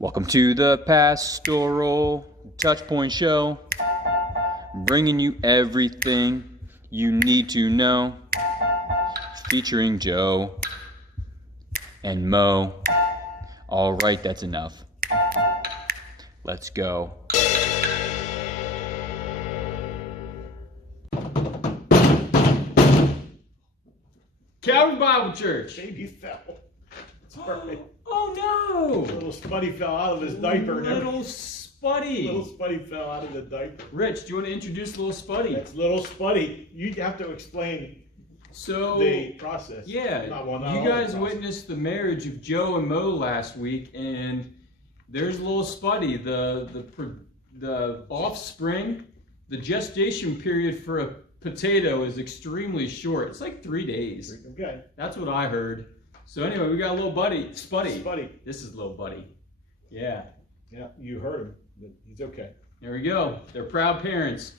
Welcome to the Pastoral Touchpoint Show, bringing you everything you need to know, featuring Joe and Mo. All right, that's enough. Let's go. Calvary Bible Church. Baby fell. It's perfect. Oh no! Little Spuddy fell out of his diaper. Little Spuddy. Little Spuddy fell out of the diaper. Rich, do you want to introduce Little Spuddy? That's Little Spuddy. You have to explain the process. Yeah, you guys witnessed the marriage of Joe and Mo last week, and there's Little Spuddy, the offspring. The gestation period for a potato is extremely short. It's like 3 days. Okay. That's what I heard. So anyway, we got a little buddy, Spuddy. Spuddy. This is Little Buddy. Yeah. Yeah, you heard him, but he's okay. There we go. They're proud parents.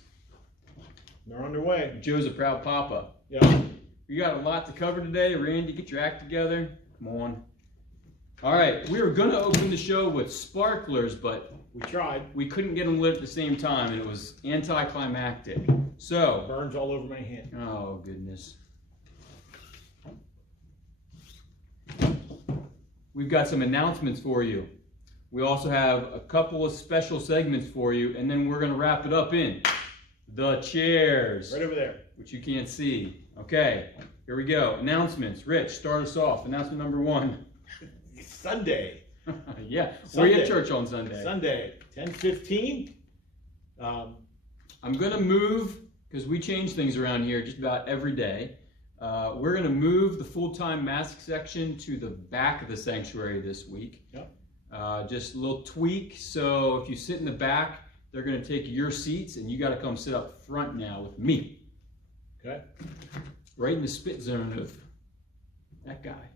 They're on their way. Joe's a proud papa. Yeah. We got a lot to cover today. Randy, get your act together. Come on. All right, we were gonna open the show with sparklers, but we tried. We couldn't get them lit at the same time, and it was anticlimactic. So burns all over my hand. Oh goodness. We've got some announcements for you. We also have a couple of special segments for you, and then we're going to wrap it up in the chairs. Right over there. Which you can't see. Okay, here we go. Announcements. Rich, start us off. Announcement number 1. Sunday. Yeah. Sunday. We're at church on Sunday. Sunday, 10:15. I'm going to move, because we change things around here just about every day. We're going to move the full-time mask section to the back of the sanctuary this week. Yep. Just a little tweak. So if you sit in the back, they're going to take your seats, and you got to come sit up front now with me. Okay. Right in the spit zone of that guy.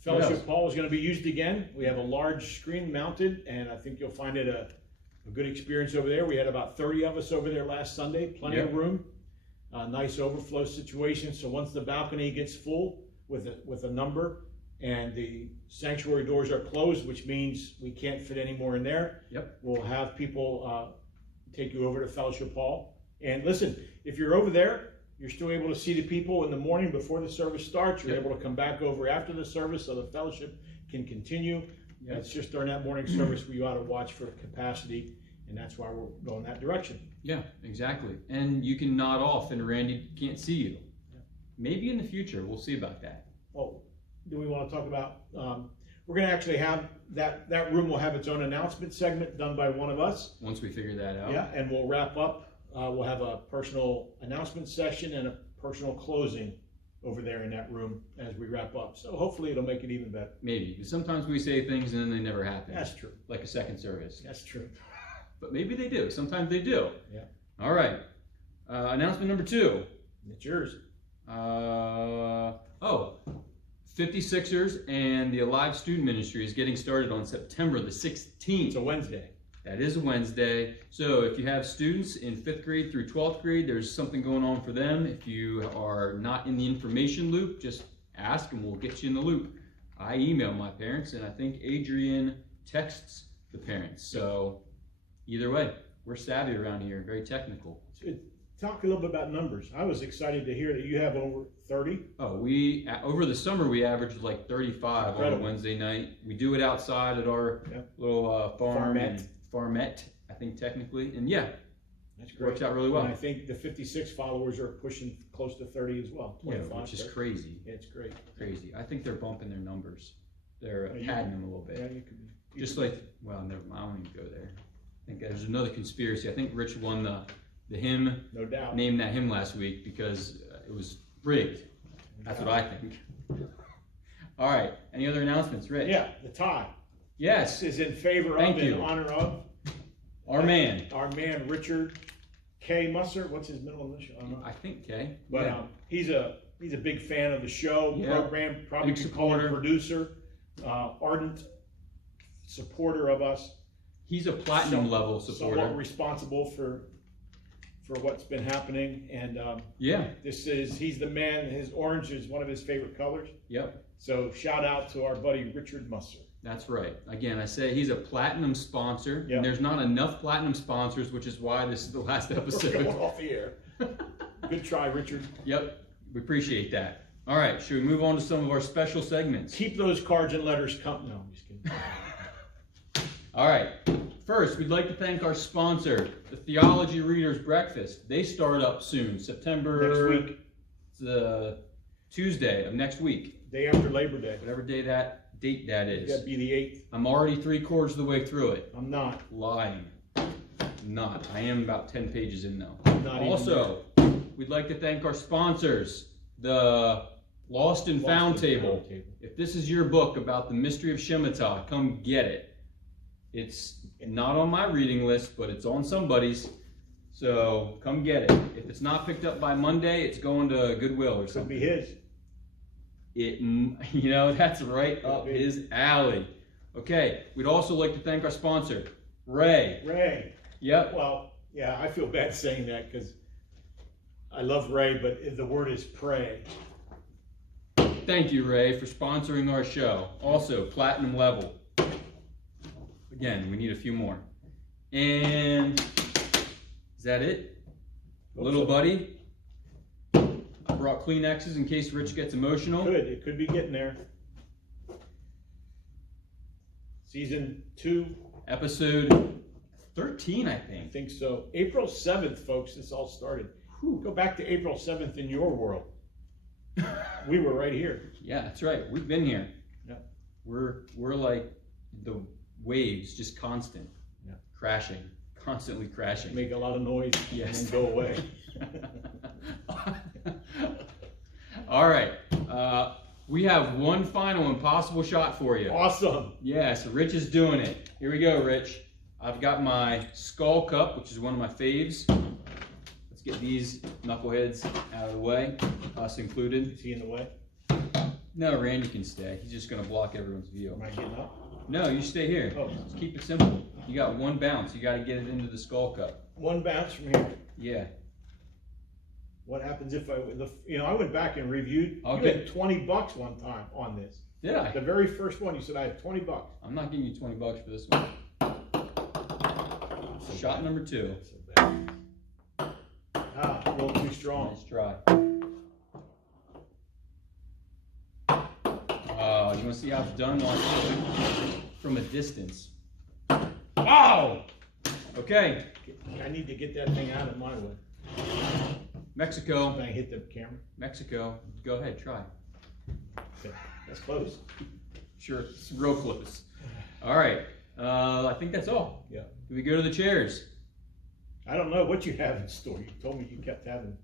Fellowship Hall is going to be used again. We have a large screen mounted, and I think you'll find it a good experience over there. We had about 30 of us over there last Sunday. Plenty of room. Nice overflow situation. So once the balcony gets full with a number and the sanctuary doors are closed, which means we can't fit any more in there. Yep. We'll have people take you over to Fellowship Hall. And listen, if you're over there, you're still able to see the people in the morning before the service starts. You're able to come back over after the service so the fellowship can continue. Yep. It's just during that morning service where you ought to watch for capacity. And that's why we're going that direction. Yeah, exactly. And you can nod off and Randy can't see you. Yeah. Maybe in the future, we'll see about that. Oh, do we want to talk about, we're going to actually have, that room will have its own announcement segment done by one of us. Once we figure that out. Yeah, and we'll wrap up. We'll have a personal announcement session and a personal closing over there in that room as we wrap up. So hopefully it'll make it even better. Maybe, because sometimes we say things and then they never happen. That's true. Like a second service. That's true. But maybe they do. Sometimes they do. Yeah. All right. Announcement number 2. It's yours. 56ers and the Alive Student Ministry is getting started on September the 16th. It's a Wednesday. That is a Wednesday. So if you have students in 5th grade through 12th grade, there's something going on for them. If you are not in the information loop, just ask and we'll get you in the loop. I email my parents, and I think Adrian texts the parents. So either way, we're savvy around here, very technical. Talk a little bit about numbers. I was excited to hear that you have over 30. Oh, over the summer we averaged like 35 on a Wednesday night. We do it outside at our little farmette, I think technically, and yeah, that's great. Works out really well. And I think the 56 followers are pushing close to 30 as well. 25, yeah, which is crazy. Yeah, it's great. Crazy. I think they're bumping their numbers. They're padding them a little bit. Yeah, you could be. Just like, well, never mind. I won't even go there. I think there's another conspiracy. I think Rich won the hymn. No doubt. Named that hymn last week because it was rigged. That's what I think. All right. Any other announcements, Rich? Yeah, the tie. Yes. This is in favor of and in honor of our man. Our man, Richard K. Musser. What's his middle initial? I don't know. I think K. But he's a big fan of the show, program, probably big supporter, producer, ardent supporter of us. He's a platinum level supporter. Somewhat responsible for what's been happening, and he's the man. His orange is one of his favorite colors. Yep. So shout out to our buddy Richard Musser. That's right. Again, I say he's a platinum sponsor. Yeah. And there's not enough platinum sponsors, which is why this is the last episode. We're going off the air. Good try, Richard. Yep, we appreciate that. All right, should we move on to some of our special segments? Keep those cards and letters coming. No, I'm just kidding. All right, first, we'd like to thank our sponsor, the Theology Readers Breakfast. They start up soon, September... Next week. The Tuesday of next week. Day after Labor Day. Whatever date that is. That'd be the 8th. I'm already 3/4 of the way through it. I'm not. Lying. Not. I am about 10 pages in though. Not Also, we'd like to thank our sponsors, the Lost and Found Table. If this is your book about the mystery of Shemitah, come get it. It's not on my reading list, but it's on somebody's. So come get it. If it's not picked up by Monday, it's going to Goodwill or something. Could be his. That's right up his alley. Okay, we'd also like to thank our sponsor, Ray. Ray. Yep. Well, yeah, I feel bad saying that because I love Ray, but the word is pray. Thank you, Ray, for sponsoring our show. Also, platinum level. Again, we need a few more. And is that it? Little buddy? I brought Kleenexes in case Rich gets emotional. It could be getting there. Season 2. Episode 13, I I think. think so. April 7th, folks, this all started. Whew. Go back to April 7th in your world. We were right here. Yeah, that's right. We've been here. Yeah. We're like the waves, just constant. Yeah. Crashing. Constantly crashing. Make a lot of noise Yes. and then go away. All right. We have one final impossible shot for you. Awesome. Yeah, so Rich is doing it. Here we go, Rich. I've got my skull cup, which is one of my faves. Let's get these knuckleheads out of the way, us included. Is he in the way? No, Randy can stay. He's just going to block everyone's view. Am I getting up? No, you stay here. Oh. Just keep it simple. You got one bounce. You got to get it into the skull cup. One bounce from here. Yeah. What happens if I went back and reviewed. Okay. You had $20 one time on this. Did I? The very first one, you said I have $20. I'm not giving you $20 for this one. Shot number 2. A little too strong. Nice try. You want to see how it's done from a distance? Wow! Okay. I need to get that thing out of my way. Mexico. Can I hit the camera? Mexico. Go ahead, try. Okay. That's close. Sure, it's real close. All right. I think that's all. Yeah. Do we go to the chairs? I don't know what you have in store. You told me you kept having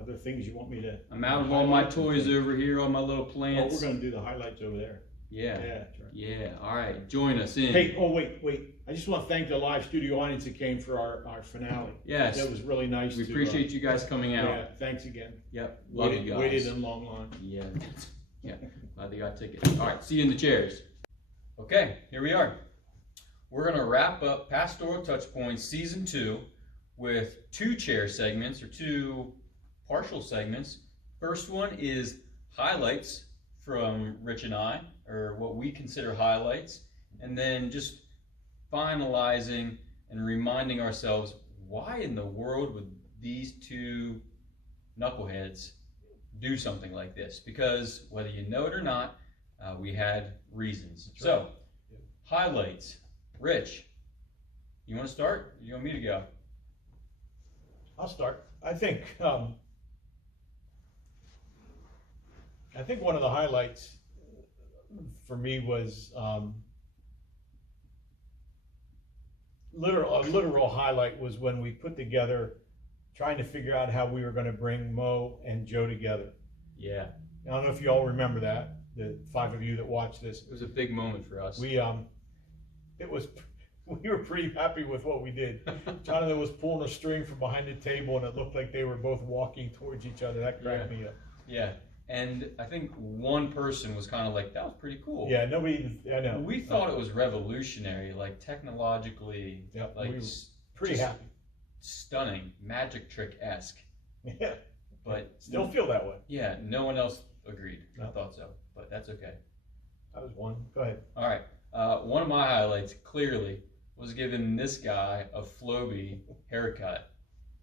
other things you want me to. I'm out of all my toys over here, all my little Oh, plants. we're going to do the highlights over there. Yeah. Yeah, that's right. Yeah. All right. Join us in. Hey, wait. I just want to thank the live studio audience that came for our finale. Yes. That was really nice. We appreciate you guys coming out. Yeah, thanks again. Yep. Love you guys. Waited in long line. Yeah. Yeah. Glad they got tickets. All right. See you in the chairs. Okay. Here we are. We're going to wrap up Pastoral Touchpoints Season 2 with 2 chair segments, or 2 partial segments. First one is highlights from Rich and I, or what we consider highlights, and then just finalizing and reminding ourselves, why in the world would these 2 knuckleheads do something like this? Because whether you know it or not, we had reasons. That's So, right. highlights. Rich, you want to start? Or you want me to go? I'll start. I think one of the highlights for me was a literal highlight was when we put together trying to figure out how we were going to bring Mo and Joe together. Yeah. I don't know if you all remember that, the 5 of you that watched this. It was a big moment for us. We were pretty happy with what we did. Jonathan was pulling a string from behind the table, and it looked like they were both walking towards each other. That cracked me up. Yeah, and I think one person was kind of like, that was pretty cool. Yeah, nobody, I know. We thought it was revolutionary, like technologically, Yeah, like we were pretty happy. stunning, magic trick-esque. Yeah, But still feel that way. yeah, no one else agreed. I No. thought so, but that's okay. That was one. Go ahead. All right. One of my highlights clearly was giving this guy a Floby haircut.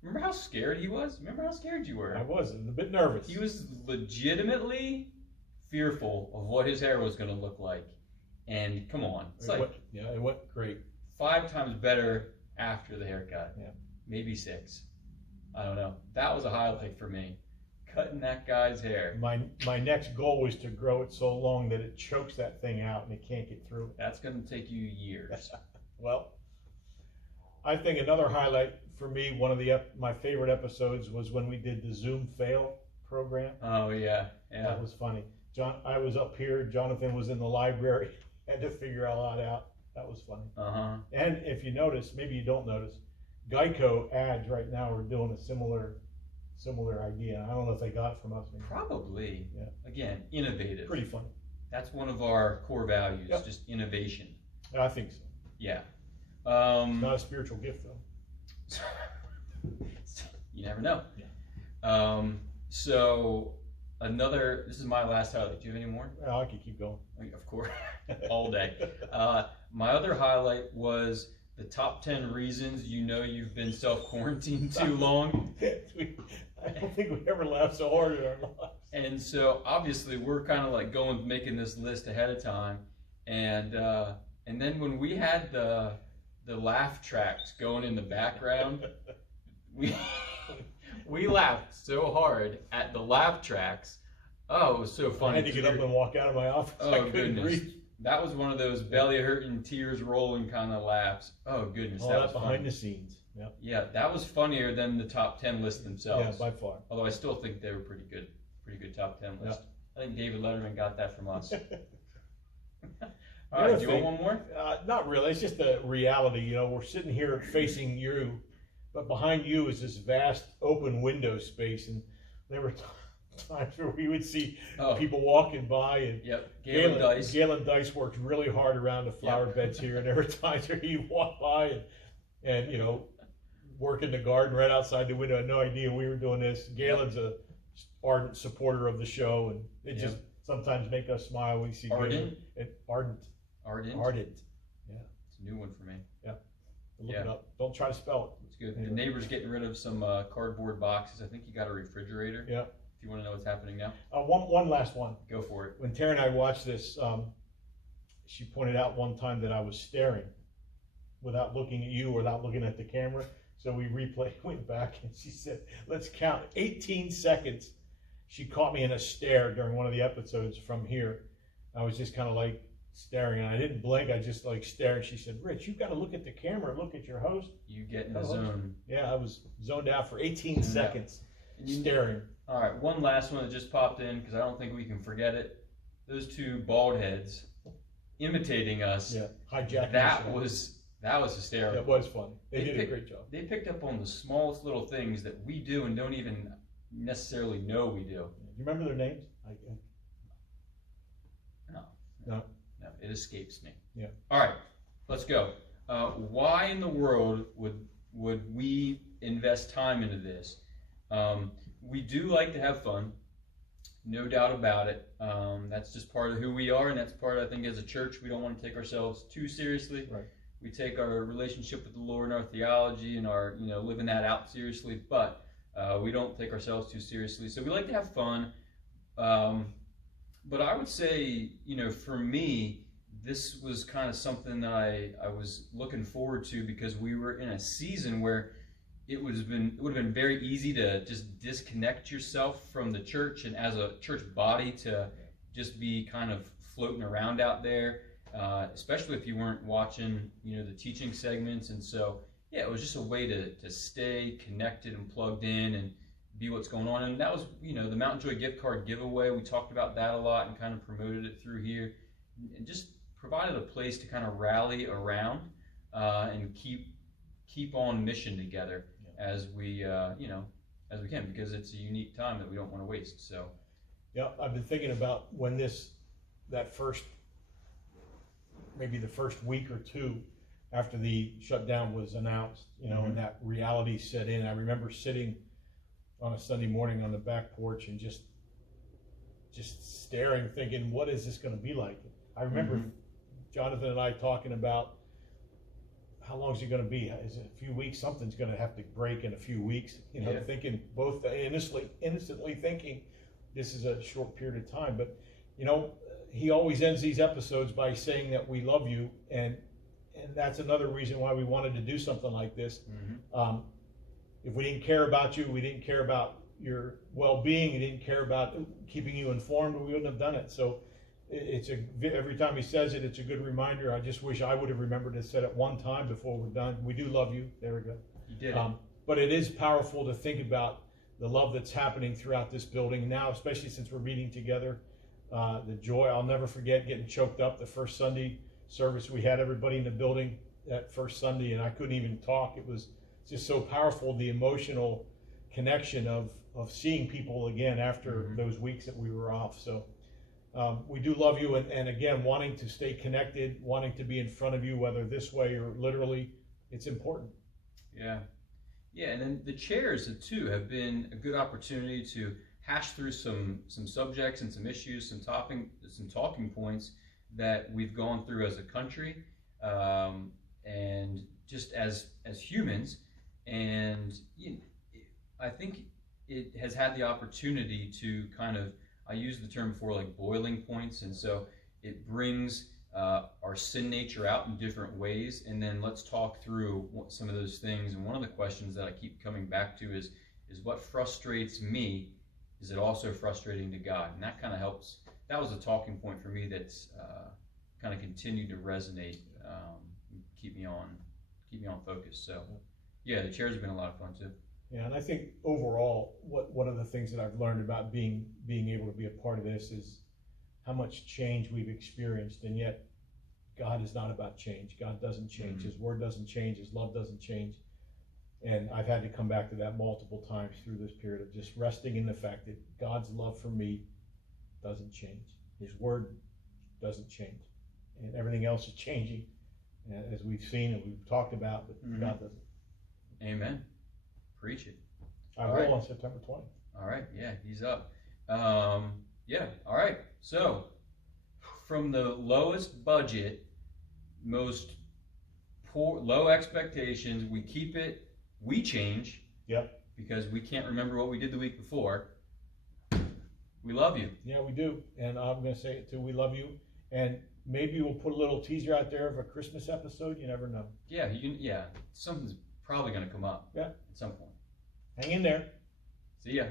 Remember how scared he was? Remember how scared you were? I was a bit nervous. He was legitimately fearful of what his hair was going to look like. And come on, it's like it went great. 5 times better after the haircut. Yeah, maybe 6. I don't know. That was a highlight for me. Cutting that guy's hair. My next goal was to grow it so long that it chokes that thing out and it can't get through it. That's going to take you years. Well, I think another highlight for me, one of my favorite episodes was when we did the Zoom fail program. Oh yeah, yeah. That was funny. I was up here. Jonathan was in the library. Had to figure all that out. That was funny. And if you notice, maybe you don't notice, Geico ads right now are doing a similar idea. I don't know if they got it from us. Maybe. Probably. Yeah. Again, innovative. Pretty funny. That's one of our core values. Yep. Just innovation. I think so. Yeah. Not a spiritual gift though. You never know. Yeah. So this is my last highlight. Do you have any more? Well, I could keep going. Of course, all day. My other highlight was the top 10 reasons you know you've been self-quarantined too long. I don't think we ever laughed so hard in our lives. And so obviously we're kind of like making this list ahead of time, and then when we had the laugh tracks going in the background, we laughed so hard at the laugh tracks. Oh, it was so funny. I had to get up and walk out of my office. Oh, I couldn't goodness. breathe. That was one of those belly hurting, tears rolling kind of laughs. Oh, goodness. All that that was behind funny. the scenes. Yep. Yeah, that was funnier than the top 10 list themselves. Yeah, by far. Although I still think they were pretty good top 10 list. I think David Letterman got that from us. All right, do you want one more? Not really. It's just a reality. You know, we're sitting here facing you, but behind you is this vast open window space, and there were times where we would see people walking by, and Galen Dice worked really hard around the flower beds here, and there were times where he walked by and you know, working the garden right outside the window. I had no idea we were doing this. Galen's a ardent supporter of the show, and it just sometimes make us smile when we see Ardent. Ardent. Yeah, it's a new one for me. Yeah, look it up. Don't try to spell it. It's good. Anyway. The neighbor's getting rid of some cardboard boxes. I think he got a refrigerator. Yeah. If you want to know what's happening now. One last one. Go for it. When Tara and I watched this, she pointed out one time that I was staring without looking at you or without looking at the camera. So we went back, and she said, let's count 18 seconds. She caught me in a stare during one of the episodes from here. I was just kind of like staring, and I didn't blink. I just like stared. She said, Rich, you got to look at the camera, look at your host. You get in the zone. Yeah, I was zoned out for 18 seconds, staring. All right, one last one that just popped in because I don't think we can forget it. Those two bald heads imitating us. Yeah, hijacking. That was hysterical. That was fun. They did a great job. They picked up on the smallest little things that we do and don't even necessarily know we do. Do you remember their names? No, it escapes me. Yeah. All right, let's go. Why in the world would we invest time into this? We do like to have fun, no doubt about it. That's just part of who we are, and that's part, I think, as a church, we don't want to take ourselves too seriously. Right. We take our relationship with the Lord and our theology and our, living that out seriously, but we don't take ourselves too seriously. So we like to have fun. But I would say, for me, this was kind of something that I was looking forward to because we were in a season where it would have been very easy to just disconnect yourself from the church and as a church body to just be kind of floating around out there, especially if you weren't watching, the teaching segments. And so, it was just a way to stay connected and plugged in and be what's going on. And that was, the Mountain Joy gift card giveaway. We talked about that a lot and kind of promoted it through here and just provided a place to kind of rally around and keep on mission together as we, as we can, because it's a unique time that we don't want to waste. So, yeah, I've been thinking about when maybe the first week or two after the shutdown was announced, and that reality set in. I remember sitting on a Sunday morning on the back porch and just staring, thinking, what is this going to be like? I remember Jonathan and I talking about how long is it going to be? Is it a few weeks? Something's going to have to break in a few weeks. You know, thinking both innocently thinking this is a short period of time. But you know, he always ends these episodes by saying that we love you, and that's another reason why we wanted to do something like this. If we didn't care about you, we didn't care about your well-being, we didn't care about keeping you informed, we wouldn't have done it. So it's every time he says it, it's a good reminder. I just wish I would have remembered to say it one time before we're done. We do love you. There we go. You did. But it is powerful to think about the love that's happening throughout this building now, especially since we're meeting together. The joy, I'll never forget getting choked up the first Sunday service. We had everybody in the building that first Sunday, and I couldn't even talk. It was just so powerful, the emotional connection of seeing people again after those weeks that we were off. So we do love you, and again, wanting to stay connected, wanting to be in front of you, whether this way or literally, it's important. Yeah. Yeah, and then the chairs too have been a good opportunity to hash through some subjects and some issues, some talking points that we've gone through as a country, and just as humans. And I think it has had the opportunity to kind of, I used the term before, like boiling points, and so it brings our sin nature out in different ways. And then let's talk through some of those things. And one of the questions that I keep coming back to is what frustrates me, is it also frustrating to God? And that kind of helps. That was a talking point for me that's kind of continued to resonate, keep me on focus. So yeah, the chairs have been a lot of fun too. Yeah, and I think overall, one of the things that I've learned about being able to be a part of this is how much change we've experienced, and yet God is not about change. God doesn't change. His word doesn't change. His love doesn't change. And I've had to come back to that multiple times through this period of just resting in the fact that God's love for me doesn't change. His word doesn't change. And everything else is changing, as we've seen and we've talked about, but God doesn't. Amen. Preach it. I will on September 20th. All right. Yeah, he's up. Yeah. All right. So from the lowest budget, most poor, low expectations, we keep it, we change. Yep. Because we can't remember what we did the week before. We love you. Yeah, we do. And I'm going to say it too. We love you. And maybe we'll put a little teaser out there of a Christmas episode. You never know. Yeah, something's probably going to come up. Yeah. At some point. Hang in there. See ya.